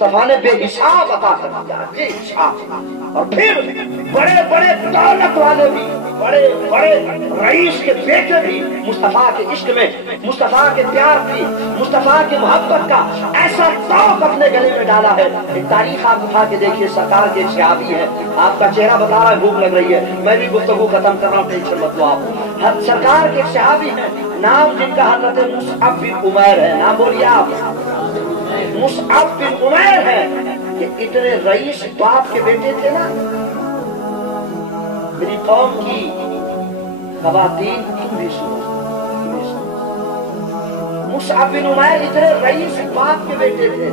मुस्तफा ने बेहिसाब अता कर दिया, बेहिसाब। और फिर बड़े बड़े दौलत वाले भी, बड़े बड़े रईस के बेटे भी मुस्तफा के इश्क में, मुस्तफा के प्यार की, मुस्तफा की मोहब्बत का ऐसा तौक अपने गले में डाला है। एक तारीख आप उठा के देखिए, सरकार के सहाबी है, आपका चेहरा बता रहा है भूख लग रही है, मैं भी गुफ्तगू खत्म कर रहा हूँ, टेंशन मत लो आप। सरकार के सहाबी है, नाम जिनका हजरत मुसअब बिन उमैर है, नाम बोलिए आप, मुसअब बिन उमैर है। ये इतने रईस बाप के बेटे थे ना, मेरी कौम की खवातीन तुम भी सुनो, मुसअब बिन उमैर इतने रईस बाप के बेटे थे।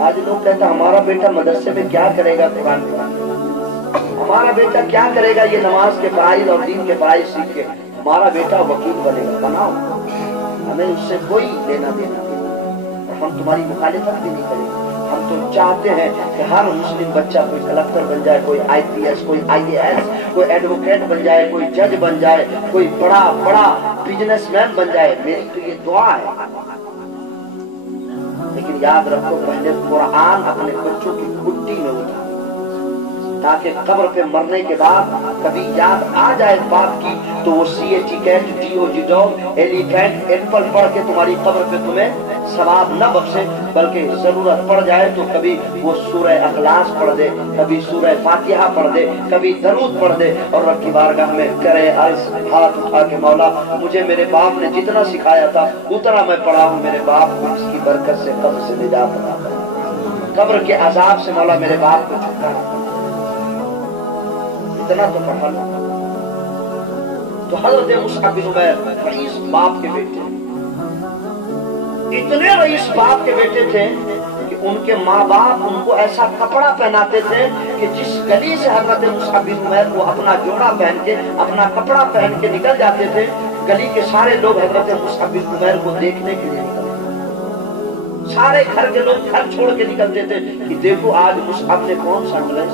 आज लोग कहते हमारा बेटा मदरसे में क्या करेगा, कुरान हमारा बेटा क्या करेगा, ये नमाज के फाइल और दीन के फाइल सीख के, हमारा बेटा वकील बनेगा, बनाओ, हमें उससे कोई लेना देना नहीं, और हम तुम्हारी मुखालिफत भी नहीं करेंगे। हम तो चाहते हैं कि हर मुस्लिम बच्चा कोई कलेक्टर बन जाए, कोई IPS, कोई IAS, कोई एडवोकेट बन जाए, कोई जज बन जाए, कोई बड़ा बड़ा बिजनेसमैन बन जाए। मेरी तो ये दुआ है। लेकिन याद रखो, पहले कुरान अपने बच्चों की कुट्टी में उठा, ताकि कब्र पे मरने के बाद कभी याद आ जाए बाप की, तो वो CAT cat DOG dog elephant apple पढ़ के तुम्हारी कब्र पे तुम्हें सवाब न बख्शे, बल्कि जरूरत पड़ जाए तो कभी वो सूरह अखलास पढ़ दे, कभी सूरह फातिहा पढ़ दे, कभी दरूद पढ़ दे, और रब की बारगाह में करे अर्ज हाथ उठा के, मौला मुझे मेरे बाप ने जितना सिखाया था उतना मैं पढ़ा हूँ, मेरे बाप को इसकी बरकत से कब्र से निजात अता कर, कब्र के अजाब से मौला मेरे बाप को छुटकारा, इतना तो पढ़ा लो। तो हजरत मुसअब बिन उमैर रईस बाप के बेटे, इतने रईस बाप के बेटे थे कि उनके माँ बाप उनको ऐसा कपड़ा पहनाते थे कि जिस गली से हजरत मुसअब बिन उमैर वो अपना जोड़ा पहन के, अपना कपड़ा पहन के निकल जाते थे, गली के सारे लोग हजरत मुसअब बिन उमैर को देखने के लिए निकलते, सारे घर के लोग घर छोड़ के निकलते थे कि देखो आज मुसअब ने कौन सा ड्रेस,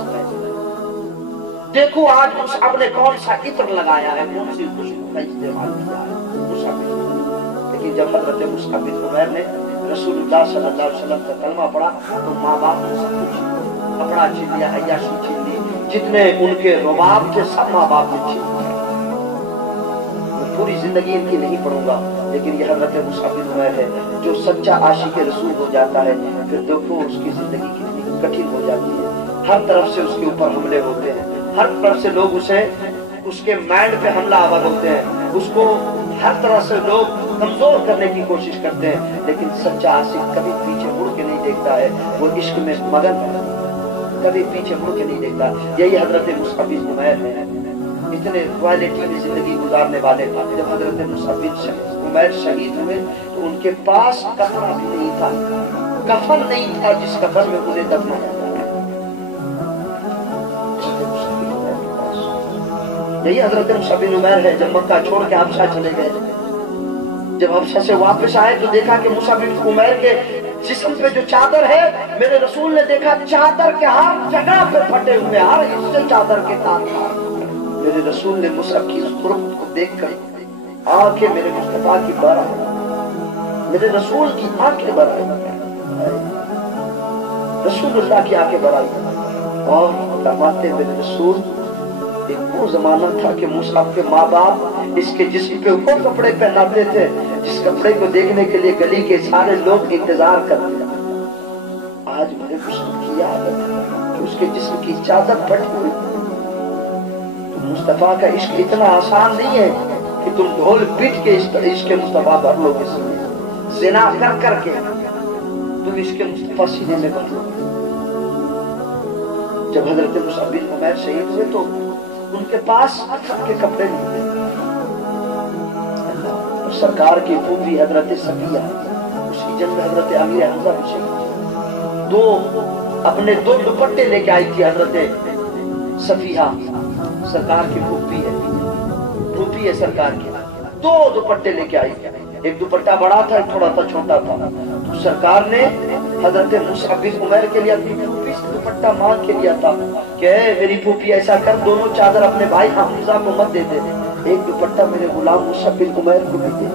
देखो आज मुसअब ने कौन सा इत्र लगाया है, कौन सी खुशबू का इस्तेमाल किया है मुसअब। लेकिन जब हजरत मुसअब बिन उमैर ने रसूलुल्लाह सल्लल्लाहु अलैहि वसल्लम का कलमा पढ़ा तो माँ बाप ने सब कुछ, कपड़ा छीन लिया, अय्याशी छीन ली, जितने उनके रुबाब थे सब माँ बाप ने छीन लिया। पूरी जिंदगी इनकी नहीं पढ़ूंगा, लेकिन यह हजरत मुसअब बिन उमैर है जो सच्चा आशिक रसूल हो जाता है, फिर देखो उसकी जिंदगी कितनी कठिन हो जाती है। हर तरफ से उसके ऊपर हमले होते हैं, हर तरफ से लोग उसे, उसके माइंड पे हमला आवर होते हैं, उसको हर तरह से लोग कमजोर करने की कोशिश करते हैं, लेकिन सच्चा आशिक कभी पीछे मुड़ के नहीं देखता है, वो इश्क में मगन है, कभी पीछे मुड़ के नहीं देखता। यही हजरत मुसअब बिन उमैर है, इतने रॉयल्टी में जिंदगी गुजारने वाले। जब हजरत मुसअब बिन उमैर शहीद हुए तो उनके पास कफन भी नहीं था, कफन नहीं था जिस कफन में उन्हें दफनाया। यही हजरत मुसअब बिन उमैर है, जब मक्का छोड़ के हबशा चले गए, जब हबशा से वापस आए तो देखा कि मुसअब बिन उमैर के जिस्म पे जो चादर है, मेरे रसूल ने देखा चादर के हर जगह पे फटे हुए, हर हिस्से चादर के तार था। मेरे रसूल ने मुसअब की उस तुरंत को देखकर आंखें मेरे मुस्तफा की भर आई, मेरे रसूल की आंखें भर आई, रसूलुल्लाह की आंखें भर आई, और फरमाते मेरे रसूल एक वो जमाना था कि मुसअब के माँ बाप इसके जिस्म पे वो कपड़े पहनाते थे जिस कपड़े को देखने के लिए गली के सारे लोग इंतजार करते थे। आज मेरे मुसअब की आदत है कि उसके जिस्म की चादर फटी हुई। तो मुस्तफा का इश्क इतना आसान नहीं है कि तुम ढोल पीट के इसके मुस्तफा भर लोगे, ज़िना कर करके तुम इसके मुस्तफा सीने में भर लोगे। जब हजरत मुसअब बिन उमैर शहीद हुए तो उनके पास के कपड़े नहीं थे। तो सरकार की फूफी हजरत सफिया, उसी जंग हजरत अमीर हमजा भी शहीद, अपने दो दुपट्टे लेके आई थी हजरत सफिया, सरकार की फूफी है सरकार की, दो दुपट्टे लेके आई। एक दुपट्टा बड़ा था, एक थोड़ा सा छोटा था। तो सरकार ने हजरत मुसअब बिन उमैर के लिए अपनी फूफी से दुपट्टा मांग के लिया था कि मेरी फूफी ऐसा कर, दोनों चादर अपने भाई हमजा को मत दे दे, एक दुपट्टा मेरे गुलाम मुसअब बिन उमैर को भी दे।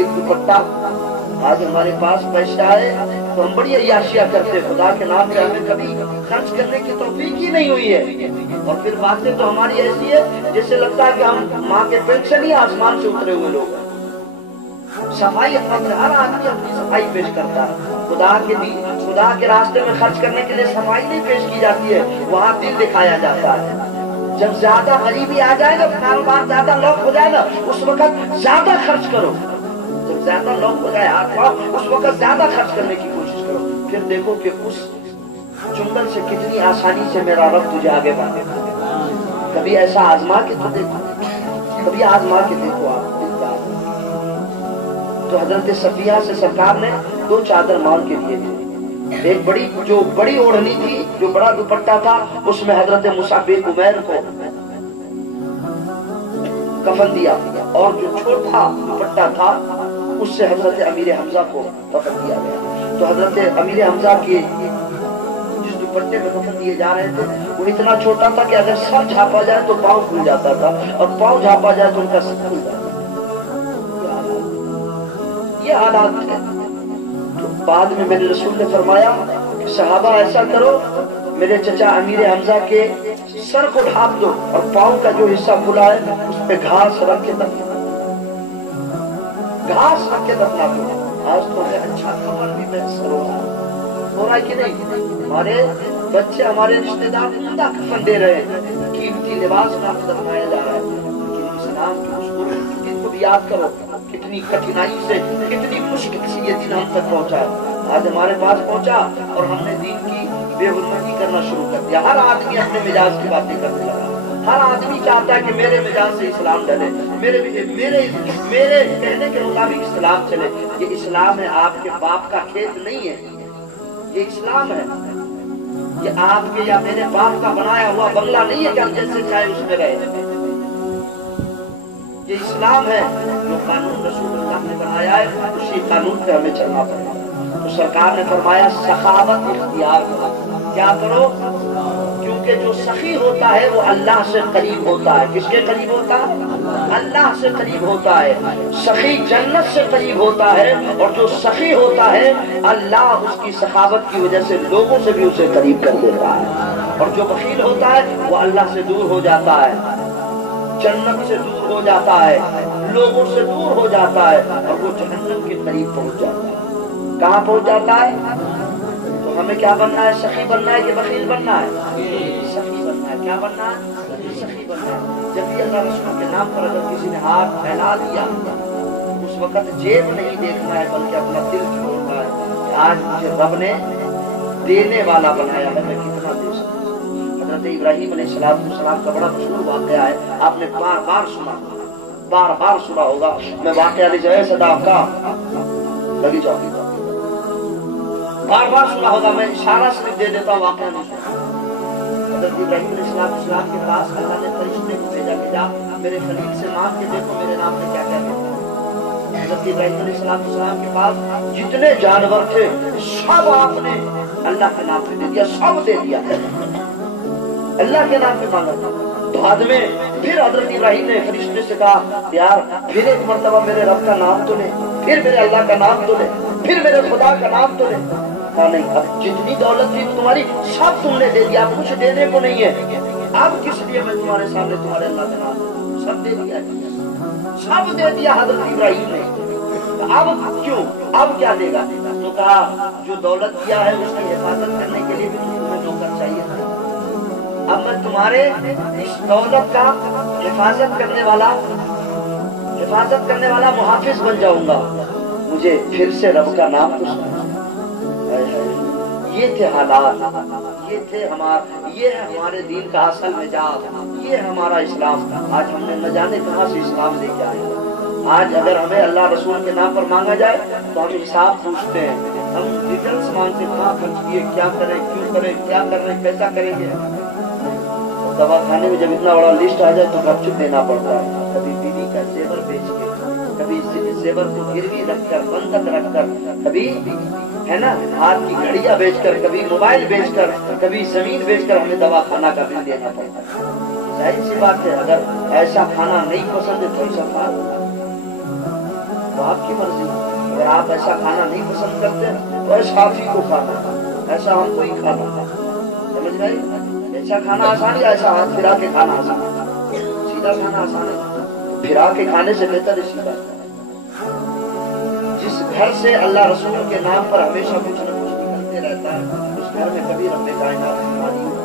एक दुपट्टा, आज हमारे पास पैसा है तो हम बड़ी अय्याशियां करते, खुदा के नाम पे हमें कभी खर्च करने की तौफीक ही नहीं हुई है। और फिर बातें तो हमारी ऐसी है जैसे लगता है कि हम माँ के पेट से नहीं आसमान से उतरे हुए लोग हैं। सफाई हर आदमी अपनी सफाई पेश करता है। खुदा के रास्ते में खर्च करने के लिए सफाई नहीं पेश की जाती है, वहाँ दिल दिखाया जाता है। जब ज्यादा गरीबी आ जाए ना, कारोबार ज्यादा लॉक हो जाए ना, उस वक्त ज्यादा खर्च करो। जब ज्यादा लॉक हो जाए हाथ पाँव, उस वक्त ज्यादा खर्च करने की कोशिश करो। फिर देखो कि उस चुंबन से कितनी आसानी से मेरा रब तुझे आगे बढ़ाएगा। कभी ऐसा आजमा के तो देखो, कभी आजमा के देखो आप। तो हजरत सफिया से सरकार ने 2 चादर मांग के दिए थे। एक बड़ी ओढ़नी थी, जो बड़ा दुपट्टा था, उसमें हजरत मुसअब बिन उमैर को कफन दिया, और जो छोटा दुपट्टा था उससे हजरत अमीर हमजा को कफन दिया गया। तो हजरत अमीर हमजा के जिस दुपट्टे में कफन दिए जा रहे थे वो इतना छोटा था कि अगर सर झापा जाए तो पाँव खुल जाता था, और पाँव झापा जाए तो उनका सर खुल जाता। ये हालात थे। तो बाद में मेरे रसूल ने फरमाया, सहाबा ऐसा करो, मेरे चचा अमीर हमजा के सर को ढाप दो और पाँव का जो हिस्सा खुला है उस पे घास रख के दफना दो। आज तो है अच्छा कमर भी मैसर हो रहा है कि नहीं? हमारे बच्चे, हमारे रिश्तेदार उम्दा कफन दे रहे हैं, कीमती लिबास में दफनाया जा रहा है। लेकिन इस्लाम के उसूल को भी याद करो, कितनी कठिनाई से, कितनी मुश्किल से ये दिन हम तक पहुंचा है। आज हमारे पास पहुंचा और हमने दीन की बेहुरमती करना शुरू कर दिया। हर आदमी अपने मिजाज की बातें करने लगा। हर आदमी चाहता है कि मेरे मिजाज से इस्लाम डले, मेरे कहने के मुताबिक इस्लाम चले। ये इस्लाम है, आपके बाप का खेत नहीं है, ये इस्लाम है। ये आपके या मेरे बाप का बनाया हुआ बंगला नहीं है कि हम जैसे चाहे उसमें रहे। ये इस्लाम है, जो कानून रसूलुल्लाह ने बनाया है उसी कानून पे हमें चलना पड़ेगा। तो सरकार ने फरमाया सखावत इख्तियार करो। क्या करो? क्योंकि जो सखी होता है वो अल्लाह से करीब होता है। किसके करीब होता है? अल्लाह से करीब होता है। सखी जन्नत से करीब होता है, और जो सखी होता है अल्लाह उसकी सखावत की वजह से लोगों से भी उसे करीब कर देता है। और जो बखील होता है वो अल्लाह से दूर हो जाता है, जन्नत से दूर हो जाता है, लोगों से दूर हो जाता है, और वो जहन्नम के करीब पहुंच जाता है। कहाँ पहुंच जाता है? तो हमें क्या बनना है? सखी बनना है कि बखील बनना है? सखी बनना है। क्या बनना है? सखी बनना है। जब भी अल्लाह रसूल के नाम पर अगर किसी ने हाथ फैला दिया, उस वक्त जेब नहीं देखना है, बल्कि अपना दिल छोड़ना है कि आज मुझे रब ने देने वाला बनाया है, मैं कितना दे सकता हूँ। हज़रत इब्राहीम अलैहिस्सलाम का बड़ा मशहूर वाक़या है, आपने बार बार सुना होगा। मैं वाक़या नहीं जाए सदा का लगी जाऊंगी, बार बार सुना होगा। मैं इशारा सिर्फ दे देता हूँ, वाक़या नहीं सुना। हज़रत इब्राहीम अलैहिस्सलाम के पास अल्लाह ने फरिश्ते को भेजा कि जा मेरे खलील से मांग के देखो मेरे नाम पे क्या क्या कहता है। हज़रत इब्राहीम अलैहिस्सलाम के पास जितने जानवर थे सब आपने अल्लाह के नाम पे दे दिया, सब दे दिया, अल्लाह के नाम पे मांगा। बाद में फिर हज़रत इब्राहीम ने फरिश्ते से कहा, यार फिर एक मर्तबा मेरे रब का नाम तो ले, फिर मेरे अल्लाह का नाम तो ले, फिर मेरे खुदा का नाम तो ले। नहीं, अब जितनी दौलत थी तुम्हारी सब तुमने दे दिया, अब कुछ देने को नहीं है। अब किस लिए मैं तुम्हारे सामने तुम्हारे अल्लाह का नाम दूं? सब दे दिया, सब दे दिया हज़रत इब्राहीम ने। तो अब क्यों? अब क्या देगा? तो कहा जो दौलत दिया है उसकी हिफाजत करने के लिए भी तुम्हें नौकर चाहिए था। अब मैं तुम्हारे इस दौलत का हिफाजत करने वाला मुहाफिज बन जाऊंगा। मुझे फिर से रब का नाम तो सुना। ये थे हालात, ये है हमारे दीन का असल मिजाज, ये है हमारा इस्लाम। आज हमने न जाने कहाँ से इस्लाम लेके आए। आज अगर हमें अल्लाह रसूल के नाम पर मांगा जाए तो हम हिसाब पूछते हैं, हम डिटेल्स मांगते हैं, कहाँ खर्च किए, क्या करें, क्यों करें, क्या कर रहे हैं, कैसा करेंगे। दवा खाने में जब इतना बड़ा लिस्ट आ जाए तो खर्च देना पड़ता है। कभी बीवी का जेवर बेच के, कभी जेवर को गिरवी रखकर, बंधक रखकर, कभी है ना हाथ की घड़ियां बेचकर, कभी मोबाइल बेचकर, कभी जमीन बेचकर हमें दवा खाना का बिल देना पड़ता है। जाहिर सी बात है, अगर ऐसा खाना नहीं पसंद है तो ऐसा खा, तो आपकी मर्जी। अगर आप ऐसा खाना नहीं पसंद करते और साथी को खाना, ऐसा हमको ही खाना है। समझ गए? ऐसा खाना आसान है, ऐसा हाथ फिरा के खाना आसान है? सीधा खाना आसान है, फिरा के खाने से बेहतर है सीधा। जिस घर से अल्लाह रसूल के नाम पर हमेशा कुछ न कुछ निकलते रहता है, उस घर में कभी रब्बे कायनात नहीं।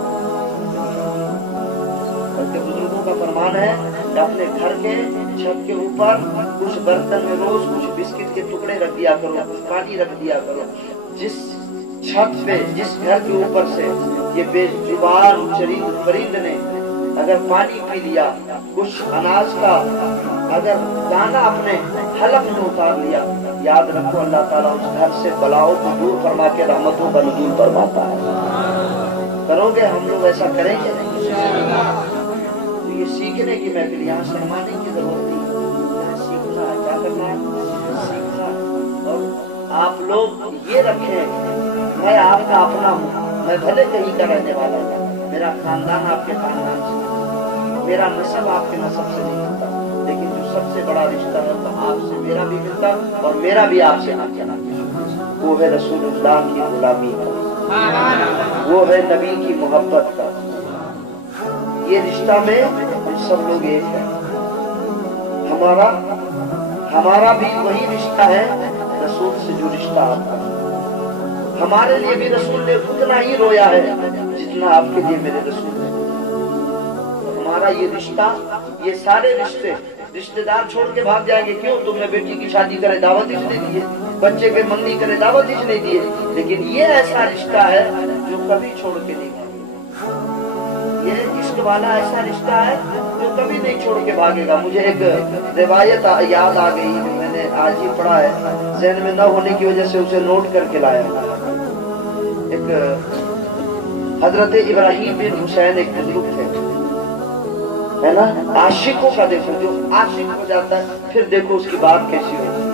बल्कि बुजुर्गों का फरमान है कि अपने घर के छत के ऊपर कुछ बर्तन में रोज कुछ बिस्किट के टुकड़े रख दिया करो, कुछ पानी रख दिया करो। जिस छत पे, जिस घर के ऊपर से ये बेजुबान परिंद ने अगर पानी पी लिया, कुछ अनाज का अगर दाना अपने हलक में उतार लिया, याद रखो अल्लाह ताला उस घर से बलाओं को दूर फरमा के रहमतों का नुज़ूल फरमाता है। करोगे? हम लोग ऐसा करेंगे नहीं? तो ये सीखने की महफिल, यहाँ शर्माने की जरूरत नहीं, यहाँ सीखना है। क्या करना है? सीखना है। और आप लोग ये रखें, मैं आपका अपना हूँ, मैं भले कहीं का रहने वाला हूँ, मेरा खानदान आपके खानदान से, मेरा नस्ब आपके नस्ब से नहीं होता, लेकिन जो सबसे बड़ा रिश्ता है तो आपसे मेरा भी मिलता और मेरा भी आपसे नाता, वो है रसूलुल्लाह की गुलामी का, वो है नबी की मोहब्बत का। ये रिश्ता में सब लोग एक है। हमारा भी वही रिश्ता है रसूल से जो रिश्ता आपका। हमारे लिए भी रसूल ने उतना ही रोया है जितना आपके लिए मेरे रसूल ने। तो हमारा ये रिश्ता, ये सारे रिश्ते, रिश्तेदार छोड़ के भाग जाएंगे। क्यों? तुमने बेटी की शादी करे दावत ही नहीं दिए, बच्चे के मंगनी करे दावत ही नहीं दिए। लेकिन ये ऐसा रिश्ता है जो कभी छोड़ के नहीं भागेगा। ये इश्क वाला ऐसा रिश्ता है जो कभी नहीं छोड़ के भागेगा। मुझे एक रिवायत याद आ गई, मैंने आज ही पढ़ा है, ज़हन में न होने की वजह से उसे नोट करके लाया। एक हजरत इब्राहिम बिन हुसैन एक बुजुर्ग थे, है ना? आशिकों का देखो, जो आशिक हो जाता है फिर देखो उसकी बात कैसी होती है।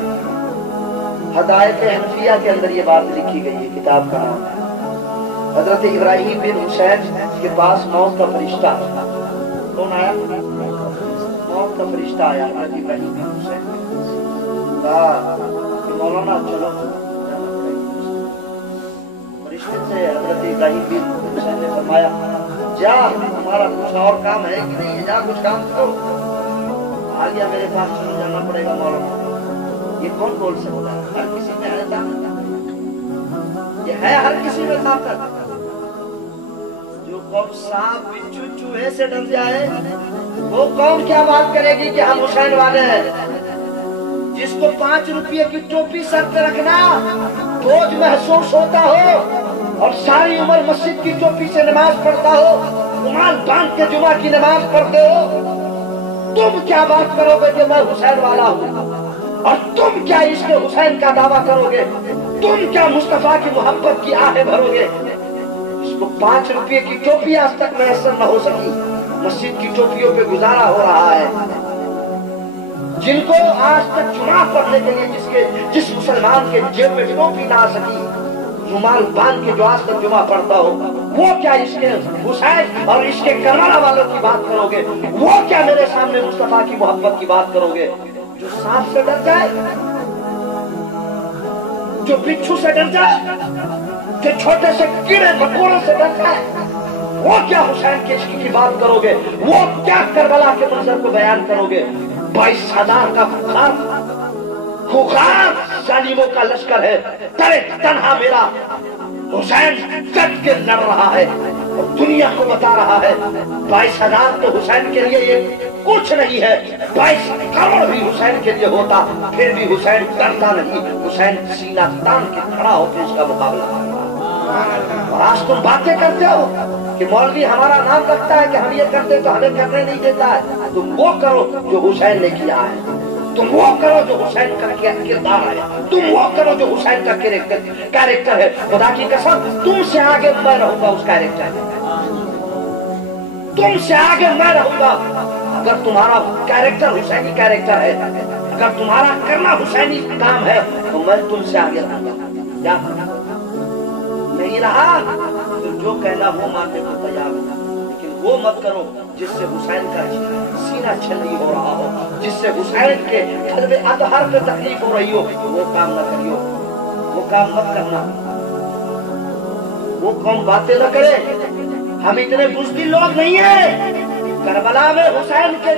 हदायत हनफिया के अंदर ये बात लिखी गई है, किताब का नाम है। हजरत इब्राहिम बिन हुसैन के पास मौत का फरिश्ता, कौन आया? मौत का फरिश्ता आया हजरत इब्राहिम बिन हुसैन। कहा कि मौलाना चलो, फरिश्ते से हजरत इब्राहिम बिन हुसैन ने फरमाया, जा, हमारा कुछ और काम है कि नहीं, जा कुछ काम करो। आ गया मेरे पास, चलो जाना पड़ेगा मौलाना। ये कौन बोल सकता है? हर किसी में है ताकत, ये है हर किसी में ताकत। जो कौम सांप बिच्छू चूहे से डर जाए, वो कौन क्या बात करेगी कि हम हुसैन वाले हैं? जिसको 5 रुपये की टोपी सर पे रखना बोझ महसूस होता हो और सारी उम्र मस्जिद की टोपी से नमाज पढ़ता हो, रुमाल बांध के जुमा की नमाज पढ़ते हो, तुम क्या बात करोगे कि मैं हुसैन वाला हूँ? और तुम क्या इश्क़ हुसैन का दावा करोगे? तुम क्या मुस्तफा की मोहब्बत की आहें भरोगे? इसको 5 रुपये की टोपी आज तक मैसर न हो सकी, मस्जिद की टोपियों पे गुजारा हो रहा है। जिनको आज तक जुमा पढ़ने के लिए जिस मुसलमान के जेब में टोपी ना आ सकी, रुमाल बांध के जो आज तक जुमा पढ़ता हो, वो क्या इसके हुसैन और इसके करबला वालों की बात करोगे? वो क्या मेरे सामने मुस्तफा की मोहब्बत की बात करोगे? जो सांप से डर जाए, जो बिच्छू से डर जाए, जो छोटे से कीड़े मकोड़ों से डर जाए, वो क्या हुसैन के इश्क की बात करोगे? वो क्या करबला के मंजर को बयान करोगे? 22,000 का खुखार जालिमों का लश्कर है, तरे तन्हा मेरा हुसैन डट के लड़ रहा है और दुनिया को बता रहा है 22,000 तो हुसैन के लिए ये कुछ नहीं है, 22 करोड़ भी हुसैन के लिए होता फिर भी हुसैन डरता नहीं, हुसैन सीना तान के खड़ा होकर इसका मुकाबला करता। और आज तुम बातें करते हो कि मौलवी हमारा नाम रखता है कि हम ये करते तो हमें करने नहीं देता है। तुम वो करो जो हुसैन ने किया है, तुम वो करो जो हुसैन का किरदार है, तुम वो करो जो हुसैन का कैरेक्टर है। खुदा की कसम तुमसे आगे मैं रहूंगा उस कैरेक्टर में, तुमसे आगे मैं रहूंगा। अगर तुम्हारा कैरेक्टर हुसैनी कैरेक्टर है, अगर तुम्हारा करना हुसैनी काम है, तो मैं तुमसे आगे रहूंगा। नहीं रहा तो जो कहना वो मानने को तैयार हो, लेकिन वो मत करो जिससे हुसैन का सीना छल्ली हो रहा हो, जिससे हुसैन के कल्बे अतहर पे तकलीफ हो रही हो, वो काम न करियो। وہ کام مت کرنا، وہ قوم باتیں نہ کرے. ہم اتنے بزدل لوگ نہیں ہیں. کربلا میں حسین کے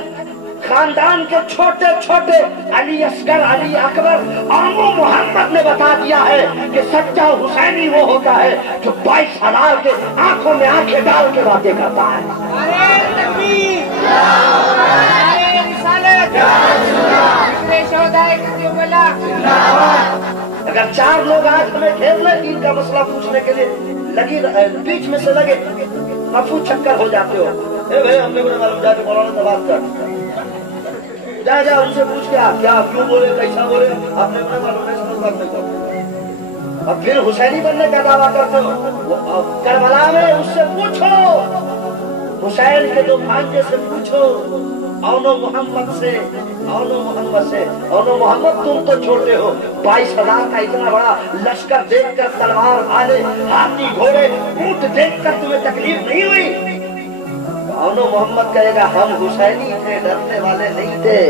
خاندان کے چھوٹے چھوٹے علی اصغر، علی اکبر اور وہ محمد نے بتا دیا ہے کہ سچا حسینی وہ ہوتا ہے جو 22,000 کے آنکھوں میں آنکھیں ڈال کے باتیں کرتا ہے. اگر 4 لوگ آج ہمیں گھیر لیں دین کا مسئلہ پوچھنے کے لیے لگی بیچ میں سے لگے مفو چکر ہو جاتے ہو. اے بھائی ہم نے معلوم جا کے مولانا سے بات کر، جا ان سے پوچھ کیا کیوں بولے، کیسا بولے، آپ نے معلوم نہیں سمجھ بات نہیں. اور پھر حسینی بننے کا دعویٰ کرتے ہو. کربلا میں اس سے پوچھو، حسین کے 2 بھانجے سے پوچھو، اونو محمد سے، اونو محمد سے. اونو محمد تم تو چھوٹے ہو، 22,000 کا اتنا بڑا لشکر دیکھ کر، تلوار بھالے، ہاتھی گھوڑے اونٹ دیکھ کر تمہیں تکلیف نہیں ہوئی؟ اونو محمد کہے گا ہم حسینی تھے، ڈرنے والے نہیں تھے.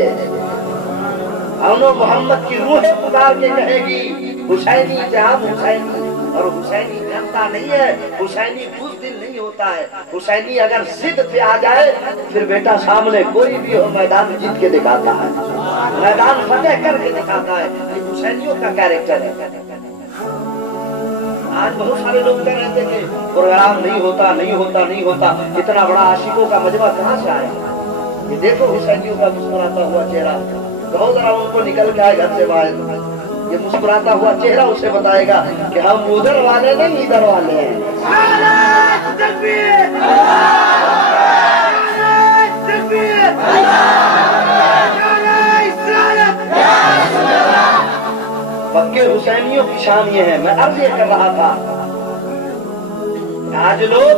اونو محمد کی روح پکار کے کہے گی حسینی تھے ہم، حسینی. اور حسینی ڈرتا نہیں ہے، حسینی بزدل نہیں ہوتا ہے. حسینی اگر ضد پہ آ جائے پھر بیٹا سامنے کوئی بھی ہو میدان جیت کے دکھاتا ہے، میدان فتح کر کے دکھاتا ہے. یہ حسینیوں کا کیریکٹر ہے. آج بہت سارے لوگ کہہ رہے تھے کہ پروگرام نہیں ہوتا. اتنا بڑا عاشقوں کا مجمع کہاں سے آیا؟ یہ دیکھو حسینیوں کا مسکراتا ہوا چہرہ. کہو ذرا ان کو نکل کے آئے گھر سے باہر. یہ مسکراتا ہوا چہرہ اسے بتائے گا کہ ہم ادھر والے نہیں ادھر والے ہیں. پکے حسینیوں کی شان یہ ہے. میں عرض یہ کر رہا تھا آج لوگ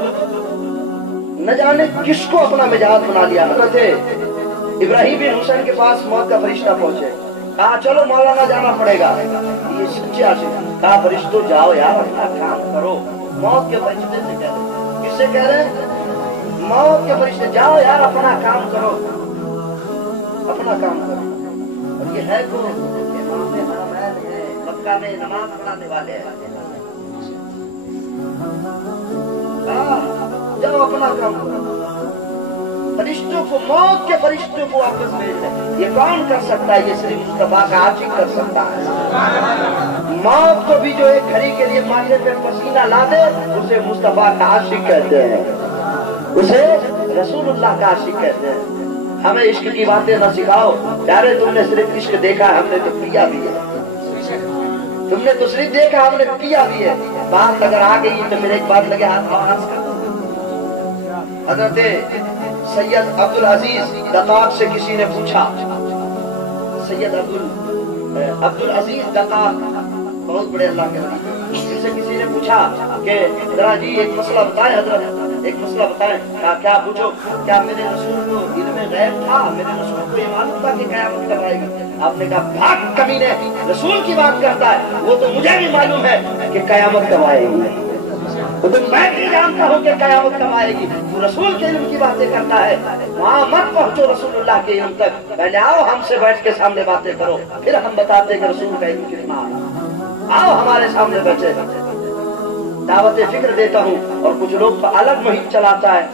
نہ جانے کس کو اپنا مزاج بنا لیا. حضرت ابراہیم بن حسین کے پاس موت کا فرشتہ پہنچے، کہا چلو مولانا جانا پڑے گا. یہ سچے عاشق، کہا فرشتوں جاؤ یار اپنا کام کرو. موت کے فرشتے سے کہہ رہے، کس سے کہہ رہے ہیں؟ موت کے فرشتے جاؤ یار اپنا کام کرو، اپنا کام کرو. اور یہ ہے کو مکہ میں نماز پڑھانے والے ہیں. جاؤ اپنا کام کرو. فرشتوں کو، موت کے فرشتوں کو واپس بھیج دیں. یہ کون کر سکتا ہے؟ یہ صرف مصطفیٰ کا عاشق کر سکتا ہے. موت کو بھی جو ایک گھڑی کے لیے ماتھے پہ پسینہ لا دے اسے مصطفیٰ کا عاشق کہتے ہیں، اسے رسول اللہ کا عاشق کہتے ہیں. ہمیں عشق کی باتیں نہ سکھاؤ. پیارے تم نے صرف عشق دیکھا، ہم نے تو پیا بھی ہے. تم نے تو صرف دیکھا، ہم نے پیا بھی ہے. بات اگر آ گئی تو پھر ایک بات لگے ہاتھ آواز کر. حضرت سید عبدالعزیز دقاق سے کسی نے پوچھا، سید عبدالعزیز دقاق بہت بڑے اللہ کے ولی، ان سے کسی نے پوچھا کہ ذرا جی ایک مسئلہ بتائیں حضرت، ایک مسئلہ بتائیں. کیا پوچھو؟ کیا میرے رسول کو علم غیب تھا؟ میرے رسول کو یہ معلوم تھا کہ قیامت کب آئے گی؟ آپ نے کہا بھاگ کمینے، رسول کی بات کرتا ہے، وہ تو مجھے بھی معلوم ہے کہ قیامت کب آئے گی. تو میں بھی جانتا ہوں کہ قیامت کب آئے گی. وہ رسول کے علم کی باتیں کرتا ہے. وہاں مت پہنچو رسول اللہ کے علم تک، پہلے آؤ ہم سے بیٹھ کے سامنے باتیں کرو، پھر ہم بتاتے کہ رسول کا علم کتنا ہے. آؤ ہمارے سامنے بیٹھے. دعوت فکر دیتا ہوں. اور کچھ لوگ تو الگ مہم چلاتا ہے،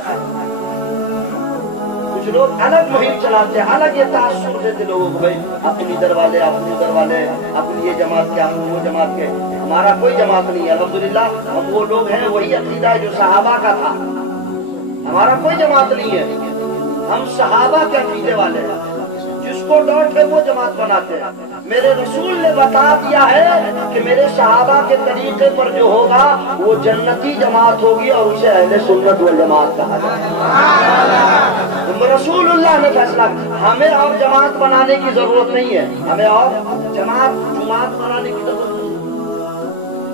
کچھ لوگ الگ مہم چلاتے ہیں، الگ یہ تاثر دیتے لوگوں کو، بھائی اپنی ادھر والے، اپنی ادھر والے، اپنی یہ جماعت کے، اپنی وہ جماعت کے. ہمارا کوئی جماعت نہیں ہے الحمدللہ. ہم وہ لوگ ہیں، وہی عقیدہ ہے جو صحابہ کا تھا. ہمارا کوئی جماعت نہیں ہے. ہم صحابہ کے عقیدے والے ہیں. جس کو ڈاٹ ہے وہ جماعت بناتے ہیں. میرے رسول نے بتا دیا ہے کہ میرے صحابہ کے طریقے پر جو ہوگا وہ جنتی جماعت ہوگی اور اسے اہل سنت والجماعت کہا جائے. رسول اللہ نے فیصلہ. ہمیں اور جماعت بنانے کی ضرورت نہیں ہے. ہمیں اور جماعت بنانے کی ضرورت نہیں.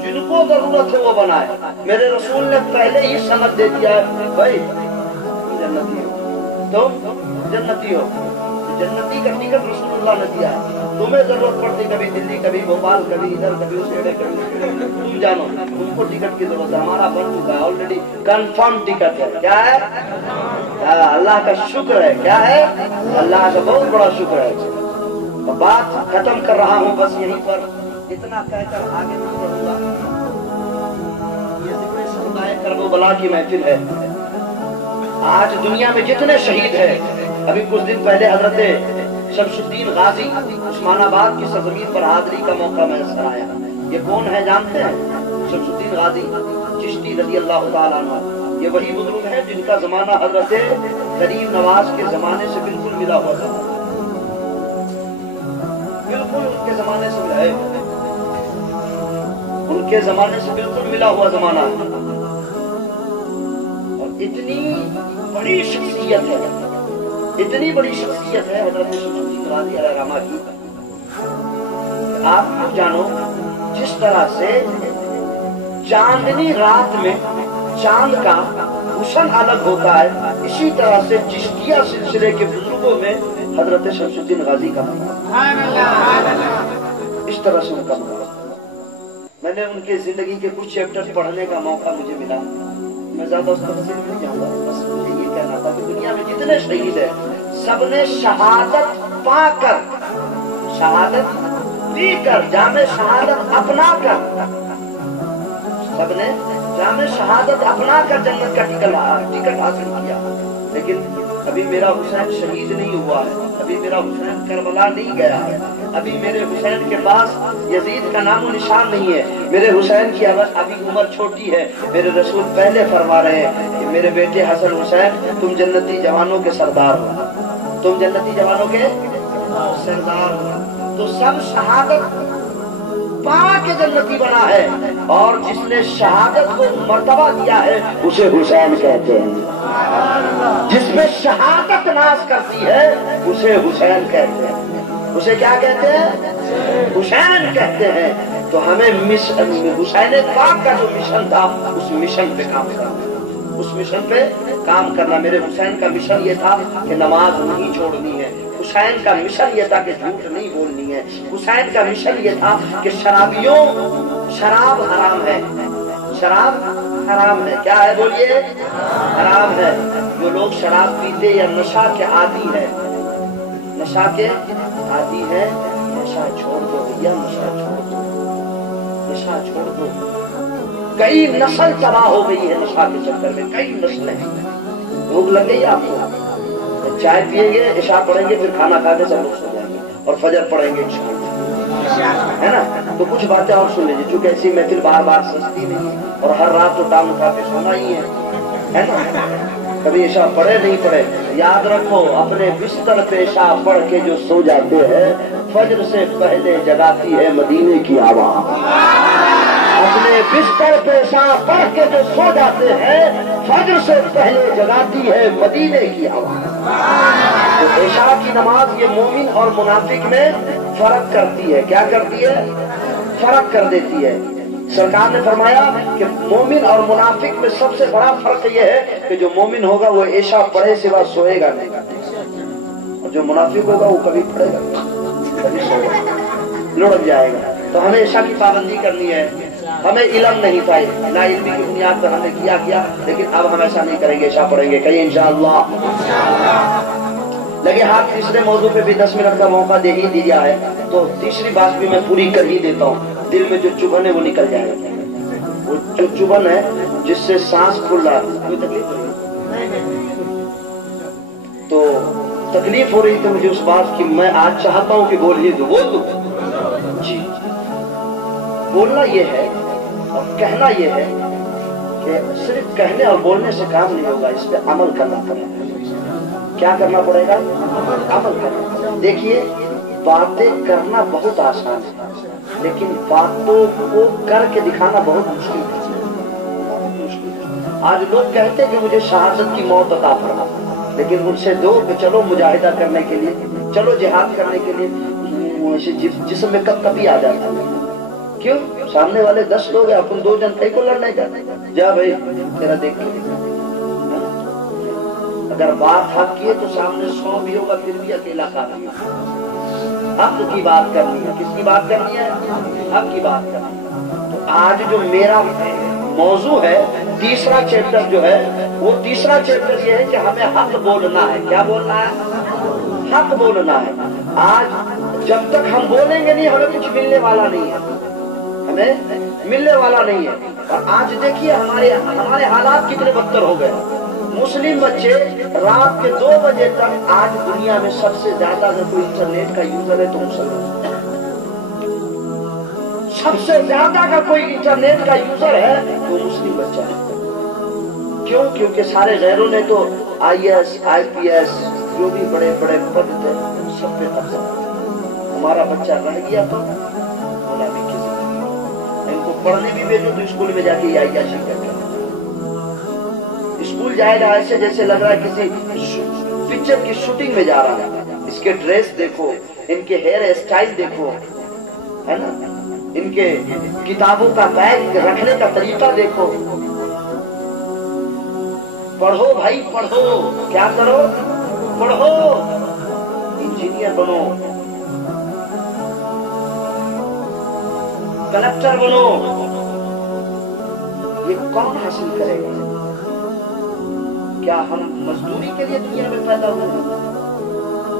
جن کو ضرورت ہے وہ بنائے. میرے رسول نے پہلے ہی سند دے دیا ہے، بھائی جنتی ہو، تم جنتی ہو. جنتی کا ٹکٹ رسول اللہ نے دیا ہے. تمہیں ضرورت پڑتی کبھی دلی، کبھی بھوپال، کبھی ادھر، کبھی اس ایڑے، کبھی تم جانو. تم کو ٹکٹ کی ضرورت ہے. ہمارا بن چکا ہے آلریڈی، کنفرم ٹکٹ ہے. کیا ہے؟ اللہ کا شکر ہے. کیا ہے؟ اللہ کا بہت بڑا شکر ہے. بات ختم کر رہا ہوں بس یہیں پر. اتنا کہہ کر آگے نہیں بڑھوں گا. یہ ذکر شہدائے کربلا کی محفل ہے. آج دنیا میں جتنے شہید ہیں، ابھی کچھ دن پہلے حضرت شمس الدین غازی عثمان آباد کی سرزمین پر حاضری کا موقع میسر آیا. یہ کون ہے جانتے ہیں؟ شمس الدین غازی چشتی رضی اللہ تعالیٰ عنہ. یہ وہی بزرگ ہیں جن کا زمانہ حضرت غریب نواز کے زمانے سے بالکل ملا ہوا تھا. بالکل ان کے زمانے سے ملا ہے، ان کے زمانے سے بالکل ملا ہوا زمانہ ہے. اور اتنی بڑی شخصیت ہے، اتنی بڑی شخصیت ہے حضرت شمس الدین غازی علیہ رحمہ کی. آپ جانو جس طرح سے چاندنی رات میں چاند کا حسن الگ ہوتا ہے، اسی طرح سے چشتیہ سلسلے کے بزرگوں میں حضرت شمس الدین غازی کا اس طرح سے ان کا میں نے ان کے زندگی کے کچھ چیپٹر پڑھنے کا موقع مجھے ملا. میں زیادہ اس تفصیل نہیں جاؤں گا، بس مجھے یہ کہنا تھا کہ دنیا میں جتنے شہید ہیں سب نے شہادت پا کر، شہادت پی کر، جامِ شہادت اپنا کر، سب نے جامِ شہادت اپنا کر جنت کا ٹکٹ حاصل کیا. لیکن ابھی میرا حسین شہید نہیں ہوا ہے، ابھی میرا حسین کربلا نہیں گیا ہے، ابھی میرے حسین کے پاس یزید کا نام و نشان نہیں ہے. میرے حسین کی ابھی عمر چھوٹی ہے. میرے رسول پہلے فرما رہے ہیں کہ میرے بیٹے حسن حسین تم جنتی جوانوں کے سردار ہو، تم جنتی جوانوں کے سردار ہو. تو سب شہادت پا کے جنتی بنا ہے، اور جس نے شہادت کو مرتبہ دیا ہے اسے حسین کہتے ہیں. جس میں شہادت ناز کرتی ہے اسے حسین کہتے ہیں. اسے کیا کہتے ہیں؟ حسین کہتے ہیں. تو ہمیں حسین پاک کا جو مشن تھا اس مشن پہ کام کرنا، اس مشن پہ کام کرنا. میرے حسین کا مشن یہ تھا کہ نماز نہیں چھوڑنی ہے. حسین کا مشن یہ تھا کہ جھوٹ نہیں بولنی ہے. حسین کا مشن یہ تھا کہ شرابیوں، شراب حرام ہے، شراب حرام ہے. کیا ہے بولیے؟ حرام ہے. جو لوگ شراب پیتے یا نشہ کے عادی ہے، نشہ کے عادی ہے، نشہ چھوڑ دو یا نشہ چھوڑ دو، نشہ چھوڑ دو. کئی نسل تباہ ہو گئی ہے نشہ کے چکر میں، کئی نسلیں. بھوک لگ گئی آپ کو، چائے پیئیں گے، عشاء پڑھیں گے، پھر کھانا کھا کے سب لوگ سو جائیں گے اور فجر پڑھیں گے ہے نا. تو کچھ باتیں اور سن لیجیے، چونکہ ایسی محفل بار بار سستی نہیں ہے اور ہر رات تو ٹانگ اٹھا کے سونا ہی ہے نا. کبھی عشاء پڑھے نہیں پڑھے، یاد رکھو اپنے بستر پہ عشاء پڑھ کے جو سو جاتے ہیں فجر سے پہلے جگاتی ہے مدینے کی آواز. اپنے بستر پہ عشاء پڑھ کے جو سو جاتے ہیں فجر سے پہلے جگاتی ہے مدینے کی آواز. تو عشاء کی نماز یہ مومن اور منافق میں فرق کرتی ہے. کیا کرتی ہے؟ فرق کر دیتی ہے. سرکار نے فرمایا کہ مومن اور منافق میں سب سے بڑا فرق یہ ہے کہ جو مومن ہوگا وہ عشاء پڑھے سوا سوئے گا نہیں، اور جو منافق ہوگا وہ کبھی پڑھے گا کبھی سوئے گا، لڑک جائے گا. تو ہمیں عشاء کی پابندی کرنی ہے. ہمیں علم نہیں تھا، لا علمی کی بنیاد پر ہم نے کیا، لیکن اب ہم ایسا نہیں کریں گے، عشاء پڑھیں گے کہیں انشاءاللہ. لگے ہاتھ تیسرے موضوع پہ بھی 10 منٹ کا موقع دے ہی دیا ہے، تو تیسری بات بھی میں پوری کر ہی دیتا ہوں. دل میں جو چبھن ہے وہ نکل جائے گا. وہ جو چبھن ہے جس سے سانس پھول رہا ہے، کوئی تکلیف تو تکلیف ہو رہی تھی مجھے اس بات کی. میں آج چاہتا ہوں کہ بول ہی دو، بول دو جی. بولنا یہ ہے اور کہنا یہ ہے کہ صرف کہنے اور بولنے سے کام نہیں ہوگا، اس پہ عمل کرنا پڑے گا. کیا کرنا پڑے گا؟ عمل کرنا. دیکھیے باتیں کرنا بہت آسان ہے، لیکن باتوں کو کر کے دکھانا بہت مشکل ہے. آج لوگ کہتے ہیں کہ مجھے شہادت کی موت عطا فرما، لیکن ان سے دو کہ چلو مجاہدہ کرنے کے لیے، چلو جہاد کرنے کے لیے، جسم میں کب کبھی آ جاتا ہے. کیوں؟ سامنے والے 10 لوگ ہیں، اپن 2 جن کو لڑنے کا. جا بھائی تیرا دیکھ کے، اگر بات حق کی ہے تو سامنے 100 بھی ہوگا پھر بھی اکیلا کافی ہے. حق کی بات کرنی ہے. کس کی بات کرنی ہے؟ حق کی بات کرنی ہے. تو آج جو میرا موضوع ہے، تیسرا چیپٹر جو ہے، وہ تیسرا چیپٹر یہ ہے کہ ہمیں حق بولنا ہے. کیا بولنا ہے؟ حق بولنا ہے. آج जब तक हम बोलेंगे नहीं हमें कुछ मिलने वाला नहीं है, हमें मिलने वाला नहीं है। और आज देखिए हमारे हालात कितने बदतर हो गए। मुस्लिम बच्चे रात के 2 बजे तक, आज दुनिया में सबसे ज्यादा अगर कोई इंटरनेट का यूजर है तो मुसलमान, सबसे ज्यादा का कोई इंटरनेट का यूजर है तो मुस्लिम बच्चा है। क्यों? क्योंकि सारे गैरों ने तो IAS IPS जो भी बड़े बड़े पद थे सब पे कब्जा। हमारा बच्चा रह गया तो बोला भी किसी इनको पढ़ने भी भेजो तो स्कूल में जाके याशी करके स्कूल जाएगा ऐसे जैसे लग रहा है किसी पिक्चर की शूटिंग में जा रहा है। इसके ड्रेस देखो, इनके हेयर स्टाइल देखो, है ना, इनके किताबों का बैग रखने का तरीका देखो। पढ़ो भाई पढ़ो, क्या करो? पढ़ो, इंजीनियर बनो, कलेक्टर बनो। ये कौन हासिल करेगा? क्या हम मजदूरी के लिए दुनिया में पैदा हुए हैं?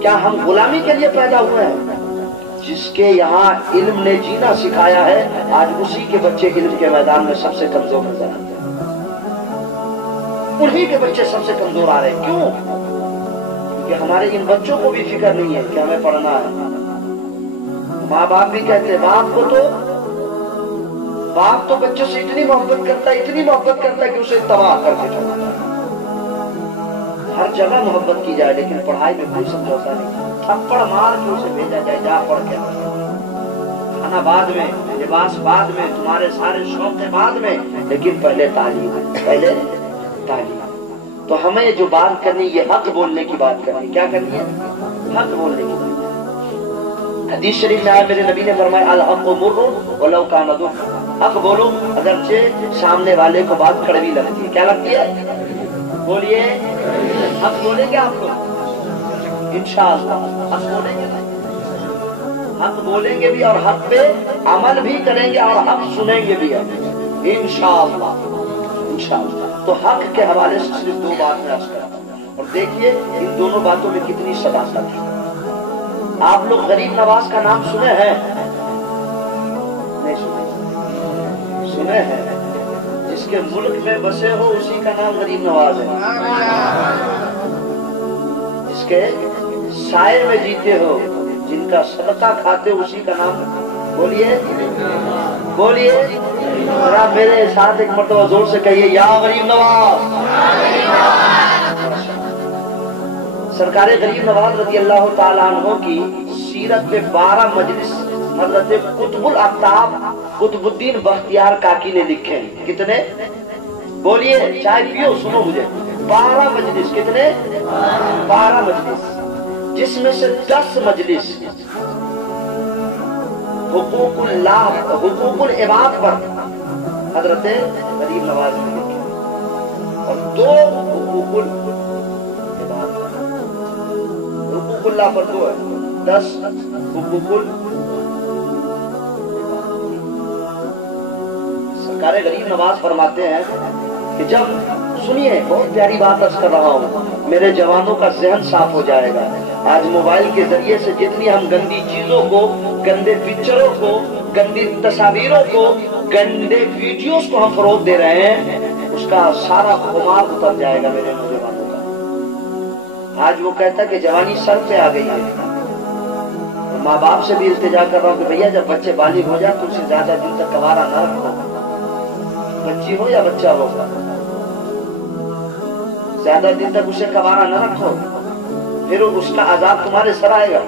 क्या हम गुलामी के लिए पैदा हुए हैं? जिसके यहाँ इल्म ने जीना सिखाया है, आज उसी के बच्चे इल्म के मैदान में सबसे कमजोर नजर आते हैं। उन्हीं के बच्चे सबसे कमजोर आ रहे हैं। क्यों? क्योंकि हमारे इन बच्चों को भी फिक्र नहीं है कि हमें पढ़ना है। माँ बाप भी कहते हैं, बाप तो बच्चों से इतनी मोहब्बत करता है, इतनी मोहब्बत करता है कि उसे तबाह करके छोड़ता है। हर जगह मोहब्बत की जाए लेकिन पढ़ाई में कोई समझौता नहीं। थप्पड़ मार के उसे भेजा जाए, जा पढ़ के, खाना बाद में, लिबास बाद में, तुम्हारे सारे शौक बाद में, लेकिन पहले तालीम, पहले तालीम। तो हमें जो बात करनी, ये हक बोलने की बात करनी। क्या करनी है? हक बोलने की बात। हदीस शरीफ में आया, मेरे नबी ने फरमाया, अल हक़्क़ु मुर्रुन वलौ कान दुर्र। हक बोलो अगरचे सामने वाले को बात कड़वी लगती है। क्या लगती है? बोलिए, हक बोलेंगे आप लोग इंशाअल्लाह। हक बोलेंगे, हक बोलेंगे भी और हक पे अमल भी करेंगे और हक सुनेंगे भी इंशाअल्लाह, इंशाअल्लाह। तो हक के हवाले से सिर्फ 2 बात मैं अर्ज करता हूँ, और देखिए इन दोनों बातों में कितनी सदाकत है। आप लोग गरीब नवाज का नाम सुने हैं? नहीं सुने? सुने हैं? जिसके मुल्क में बसे हो उसी का नाम गरीब नवाज है। जिसके साए में जीते हो, जिनका सदका खाते हो, उसी का नाम बोलिए, बोलिए जरा मेरे साथ एक मरतबा जोर से कहिए, या गरीब नवाज। सरकार गरीब नवाज रज़ी अल्लाह ताला अन्हु की सीरत पे 12 मजलिस हज़रत कुतुबुल आफ्ताब कुतुबुद्दीन बख्तियार काकी ने लिखे हैं। कितने? बोलिए, चाय पियो, सुनो मुझे। 12 मजलिस। कितने? 12 मजलिस, जिसमें से 10 मजलिस हुकूकुल इबाद पर हजरत गरीब नवाज ने लिखे, और 2 हुकूकुल इबाद पर, हुकूकुल्लाह पर 2 है, 10 हुकूकुल। सरकार गरीब नवाज फरमाते हैं कि जब, सुनिए बहुत प्यारी बात अर्ज कर रहा हूँ, मेरे जवानों का ज़हन साफ हो जाएगा। आज मोबाइल के जरिए से जितनी हम गंदी चीजों को, गंदे पिक्चरों को, गंदी तस्वीरों को, गंदे वीडियोस को हम फरोग दे रहे हैं, उसका सारा खुमार उतर जाएगा मेरे नौजवानों का। आज वो कहता है कि जवानी सर पे आ गई है। माँ बाप से भी इल्तिजा कर रहा हूँ कि भैया जब बच्चे बालिग हो जाए तो उसे ज्यादा दिन तक कवारा न रखो, बच्ची हो या बच्चा हो, ज्यादा दिन तक उसे कवारा न रखो, फिर उसका अजाब तुम्हारे सर आएगा।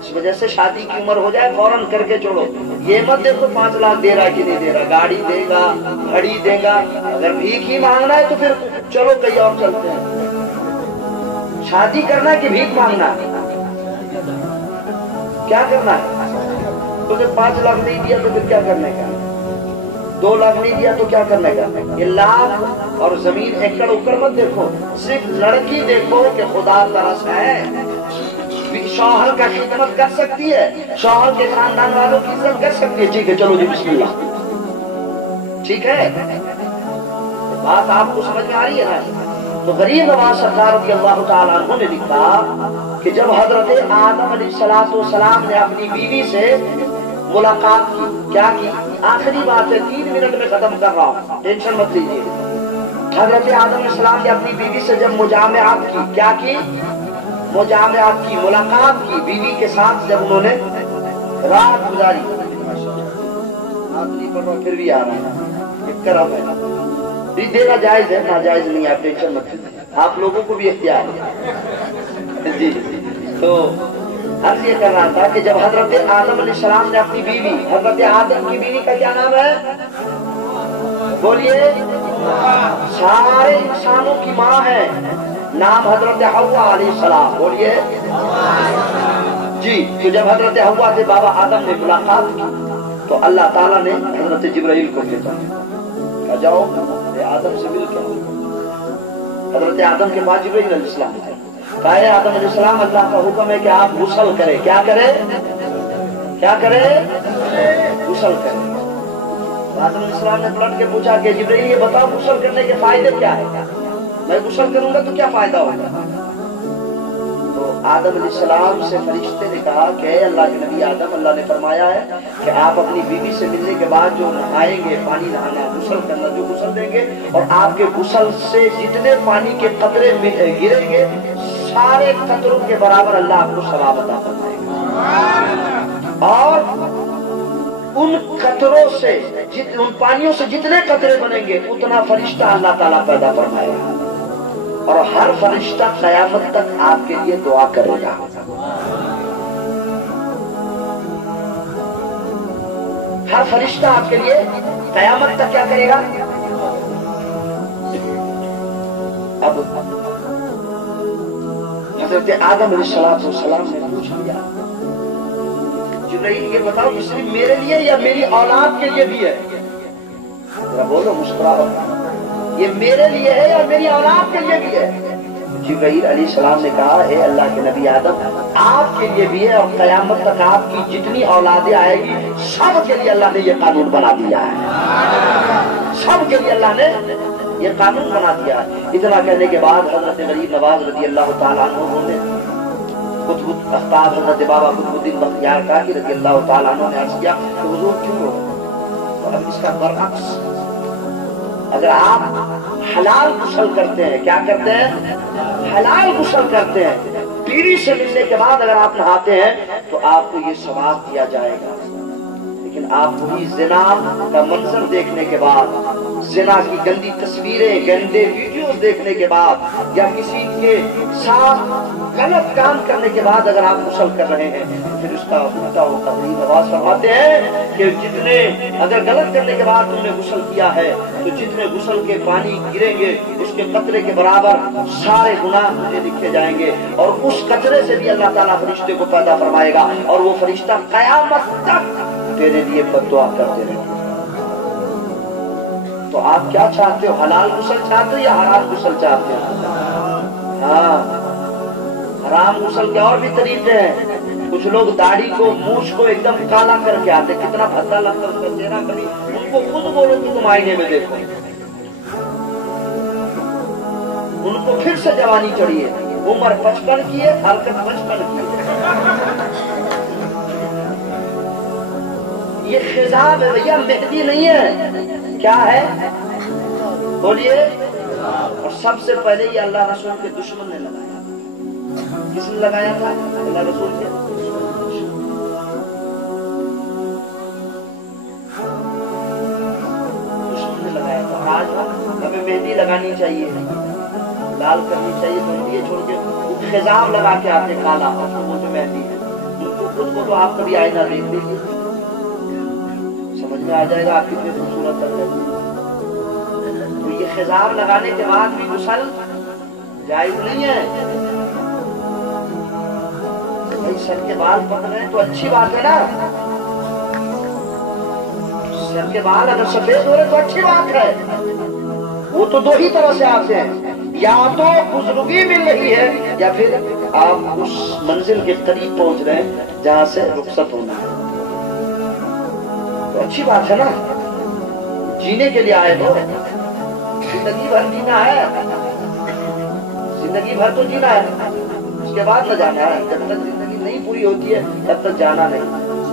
इस वजह से शादी की उम्र हो जाए फौरन करके छोड़ो। ये मत देखो 5 लाख दे रहा कि नहीं दे रहा, गाड़ी देगा, घड़ी देगा, अगर भीख ही मांगना है तो फिर चलो कहीं और चलते हैं। शादी करना कि भीख मांगना, क्या करना है? तो फिर 5 लाख नहीं दिया तो फिर क्या करने का? 2 लाख नहीं दिया तो क्या करने का? ये लाख और जमीन एकड़ उकड़ मत देखो, सिर्फ लड़की देखो कि खुदा तरस है, शौहर का खिदमत कर सकती है, शौहर के खानदान वालों की इज्जत कर सकती है। ठीक है, चलो जी बिस्मिल्लाह। ठीक है, बात आपको समझ में आ रही है ना? तो गरीब नवाज सरकार रज़ी अल्लाह ताला अन्हु ने लिखा کہ جب حضرت آدم علیہ السلام نے اپنی بیوی سے ملاقات کی، کیا کی؟ آخری بات ہے، 3 منٹ میں ختم کر رہا ہوں، ٹینشن مت لیجیے۔ حضرت آدم علیہ السلام نے اپنی بیوی سے جب مجامعات کی، کیا کی؟ مجامعات کی، ملاقات کی بیوی کے ساتھ، جب انہوں نے رات گزاری، آپ نہیں پڑھ رہا پھر بھی آ رہا ہے، کرم ہے، دینا جائز ہے، ناجائز نہیں، آپ ٹینشن مت لیجیے، آپ لوگوں کو بھی اختیار ہے جی۔ تو عرض یہ کر رہا تھا کہ جب حضرت آدم علیہ السلام نے اپنی بیوی، حضرت آدم کی بیوی کا کیا نام ہے؟ بولیے، سارے انسانوں کی ماں ہے، نام حضرت حوا علیہ السلام، بولیے جی۔ تو جب حضرت حوا سے بابا آدم نے ملاقات کی تو اللہ تعالیٰ نے حضرت جبرائیل کو بھیجا، کہا جاؤ آدم سے مل کے آؤ۔ حضرت آدم کے بعد جبرائیل علیہ السلام کہا ہے آدم علیہ السلام، اللہ کا حکم ہے کہ آپ غسل کریں، کیا کریں؟ کیا کریں؟ غسل کریں۔ آدم علیہ السلام نے پلٹ کے پوچھا کہ جبرائیل یہ بتاؤ غسل کرنے کے فائدے کیا ہے؟ میں غسل کروں گا تو کیا فائدہ ہوگا؟ تو آدم علیہ السلام سے فرشتے نے کہا کہ اے اللہ کے نبی آدم، اللہ نے فرمایا ہے کہ آپ اپنی بیوی سے ملنے کے بعد جو نہائیں گے، پانی نہانا، غسل کرنا، جو غسل دیں گے، اور آپ کے غسل سے جتنے پانی کے قطرے گریں گے، سارے قطروں کے برابر اللہ آپ کو ثواب عطا فرمائے گا، اور ان قطروں سے، ان پانیوں سے جتنے قطرے بنیں گے اتنا فرشتہ اللہ تعالیٰ پیدا فرمائے گا، اور ہر فرشتہ قیامت تک آپ کے لیے دعا کرے گا۔ ہر فرشتہ آپ کے لیے قیامت تک کیا کرے گا؟ اب حضرت آدم علیہ السلام نے پوچھ لیا، جبرائیل یہ بتاؤ کہ صرف میرے لیے یا میری اولاد کے لیے بھی ہے؟ بولو، مسکراؤ، یہ میرے لیے ہے یا میری اولاد کے لیے بھی ہے؟ جبرائیل علیہ السلام نے کہا اے اللہ کے نبی آدم، آپ کے لیے بھی ہے، اور قیامت تک آپ کی جتنی اولادیں آئے گی سب کے لیے اللہ نے یہ قانون بنا دیا ہے، سب کے لیے اللہ نے یہ قانون بنا دیا ہے۔ اتنا کہنے کے بعد حضرت غریب نواز رضی اللہ تعالیٰ عنہ نے قطب اختاب حضرت بابا قطب الدین بختیار کاکی رضی اللہ تعالیٰ عنہ نے عرض کیا کہ حضور کیوں رو؟ تو اب اس کا برعکس، اگر آپ حلال غسل کرتے ہیں، کیا کرتے ہیں؟ حلال غسل کرتے ہیں، بیوی سے ملنے کے بعد اگر آپ نہاتے ہیں تو آپ کو یہ ثواب دیا جائے گا، لیکن آپ وہی زنا کا منظر دیکھنے کے بعد، زنا کی گندی تصویریں، گندے ویڈیوز دیکھنے کے بعد، یا کسی کے ساتھ غلط کام کرنے کے بعد اگر آپ غسل کر رہے ہیں، پھر اس کا الٹا ہوتا ہے۔ نواز فرماتے ہیں کہ جتنے اگر غلط کرنے کے بعد تم نے غسل کیا ہے تو جتنے غسل کے پانی گریں گے اس کے قطرے کے برابر سارے گناہ مجھے لکھے جائیں گے، اور اس قطرے سے بھی اللہ تعالیٰ فرشتے کو پیدا فرمائے گا، اور وہ فرشتہ قیامت تک تیرے لیے بددعا کرتے رہیں گے۔ تو آپ کیا چاہتے ہو؟ حلال غسل چاہتے ہو یا حرام غسل چاہتے ہو؟ ہاں، حرام غسل کے اور بھی طریقے ہیں۔ کچھ لوگ داڑھی کو، مونچھ کو ایک دم کالا کر کے آتے، کتنا بھدا لگتا ہے اس کا چہرہ، کبھی ان کو خود بولو کہ تم آئینے میں دیکھو، ان کو پھر سے جوانی چڑھی ہے، عمر 55 کی ہے، حرکت 55 کی ہے۔ یہ خضاب ہے بھیا، مہدی نہیں ہے، کیا ہے؟ بولیے۔ اور سب سے پہلے یہ اللہ رسول کے دشمن نے لگایا۔ کس نے لگایا تھا؟ اللہ رسول کے دشمن نے لگایا تھا۔ آج ہمیں مہندی لگانی چاہیے، لال کرنی چاہیے، مہندی چھوڑ کے خضاب لگا کے آتے کالا، وہ جو مہندی ہے، ان کو خود کو تو آپ کبھی آئینہ دیکھ لیجیے، سمجھ میں آ جائے گا آپ کتنے خوبصورت لگ رہے ہیں۔ تو یہ خضاب لگانے کے بعد بھی غسل جائز نہیں ہے۔ بھائی سر کے بال پک رہے ہیں تو اچھی بات ہے نا، سر کے بال اگر سفید ہو رہے تو اچھی بات ہے، وہ تو دو ہی طرح سے آتے ہیں، یا تو بزرگی مل رہی ہے یا پھر آپ اس منزل کے قریب پہنچ رہے ہیں جہاں سے رخصت ہونا ہے، تو اچھی بات ہے نا، جینے کے لیے آئے ہو، زندگی بھر جینا ہے، زندگی بھر تو جینا ہے، اس کے بعد نہ جانا ہے، جب تک زندگی نہیں پوری ہوتی ہے تب تک جانا نہیں۔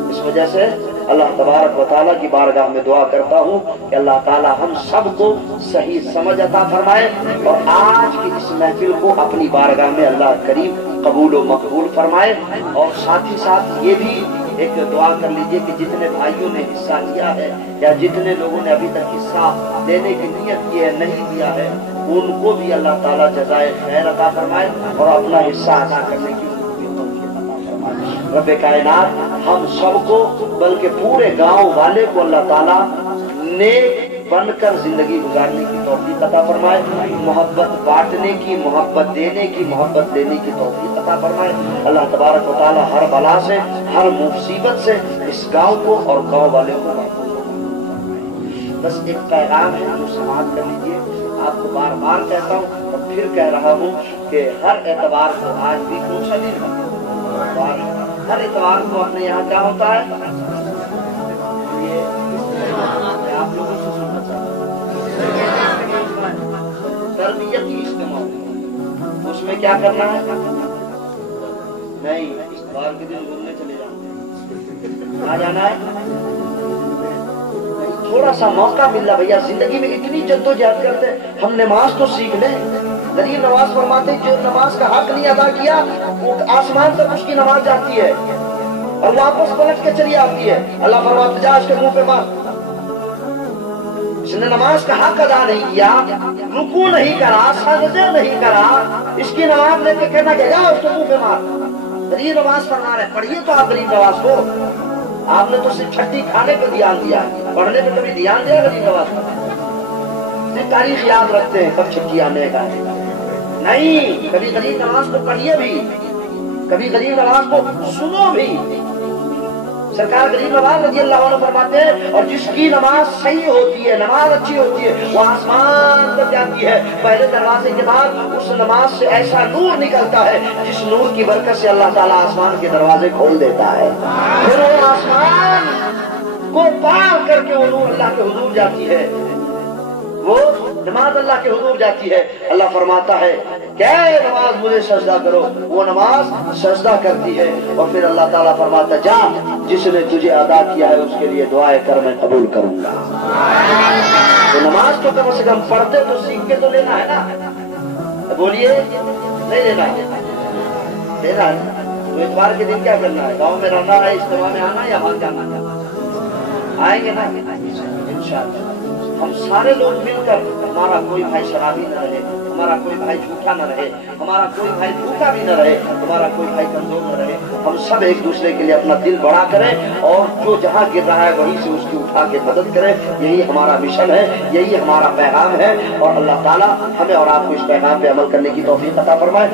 اس وجہ سے اللہ تبارک و تعالیٰ کی بارگاہ میں دعا کرتا ہوں کہ اللہ تعالیٰ ہم سب کو صحیح سمجھ عطا فرمائے، اور آج کی اس محفل کو اپنی بارگاہ میں اللہ کریم قبول و مقبول فرمائے۔ اور ساتھ ہی ساتھ یہ بھی ایک دعا کر لیجئے کہ جتنے بھائیوں نے حصہ لیا ہے یا جتنے لوگوں نے ابھی تک حصہ لینے کی نیت کی ہے نہیں دیا ہے، ان کو بھی اللہ تعالیٰ جزائے خیر عطا فرمائے اور اپنا حصہ ادا کرنے کی رب کائنات ہم سب کو بلکہ پورے گاؤں والے کو اللہ تعالیٰ نیک بن کر زندگی گزارنے کی توفیق عطا فرمائے، محبت بانٹنے کی، محبت دینے کی، محبت لینے کی توفیق عطا فرمائے۔ اللہ تبارک و تعالیٰ ہر بلا سے، ہر مصیبت سے اس گاؤں کو اور گاؤں والوں کو محفوظ فرمائے۔ بس ایک پیغام ہے جو سماعت کر لیجیے، آپ کو بار بار کہتا ہوں اور پھر کہہ رہا ہوں کہ ہر اعتبار کو آج بھی کون سا دن ہے؟ ہر اتوار کو اپنے یہاں کیا ہوتا ہے؟ آپ لوگوں سے سننا چاہتا ہوں، تربیتی اجتماع، اس میں کیا کرنا ہے؟ نہیں، اتوار کے دن گھومنے چلے جانا، کہاں جانا ہے؟ تھوڑا سا موقع مل رہا بھیا، زندگی میں اتنی جدوجہد کرتے، ہم نماز تو سیکھ لیں۔ غریب نواز فرماتے جو نماز کا حق نہیں ادا کیا وہ آسمان تک اس کی نماز جاتی ہے اور واپس پلٹ کے چلی آتی ہے، اللہ فرماتے جا اس کے منہ پہ مار۔ اس نے نماز کا حق ادا نہیں کیا، رکوع نہیں کرا، سجدے نہیں کرا، اس کی نماز لے کے کہنا کہ جا اس کے منہ پہ مار۔ غریب نواز فرما رہے، پڑھیے تو آپ غریب نواز کو، آپ نے تو صرف چھٹی کھانے پہ دھیان دیا، پڑھنے پہ کبھی دھیان دیا غریب نواز کو؟ تاریخ یاد رکھتے ہیں کب چھٹی آنے کا نہیں، کبھی غریب نواز کو پڑھیے بھی، کبھی غریب نواز کو سنو بھی۔ سرکار غریب نواز رضی اللہ عنہ فرماتے ہیں اور جس کی نماز صحیح ہوتی ہے، نماز اچھی ہوتی ہے، وہ آسمان تک جاتی ہے، پہلے دروازے کے بعد اس نماز سے ایسا نور نکلتا ہے جس نور کی برکت سے اللہ تعالیٰ آسمان کے دروازے کھول دیتا ہے، پھر وہ آسمان کو پار کر کے وہ نور اللہ کے حضور جاتی ہے، وہ نماز اللہ کے حضور جاتی ہے۔ اللہ فرماتا ہے کہ نماز مجھے سجدہ کرو، وہ نماز سجدہ کرتی ہے اور پھر اللہ تعالیٰ فرماتا ہے جا جس نے تجھے ادا کیا ہے اس کے لیے دعائیں کر، میں قبول کروں گا۔ تو نماز تو کم سے کم پڑھتے تو سیکھ کے تو لینا ہے نا، بولیے نہیں لینا ہے، لینا ہے تو اتوار کے دن کیا کرنا ہے؟ گاؤں میں رہنا ہے، اجتماع میں آنا یا بھاگ جانا ہے؟ آئیں گے نا انشاءاللہ۔ ہم سارے لوگ مل کر، ہمارا کوئی بھائی شرابی نہ رہے، ہمارا کوئی بھائی جھوٹا نہ رہے، ہمارا کوئی بھائی بھوکا بھی نہ رہے، ہمارا کوئی بھائی کمزور نہ رہے، ہم سب ایک دوسرے کے لیے اپنا دل بڑا کریں اور جو جہاں گر رہا ہے وہیں سے اس کی اٹھا کے مدد کریں۔ یہی ہمارا مشن ہے، یہی ہمارا پیغام ہے اور اللہ تعالیٰ ہمیں اور آپ کو اس پیغام پہ عمل کرنے کی توفیق عطا فرمائے۔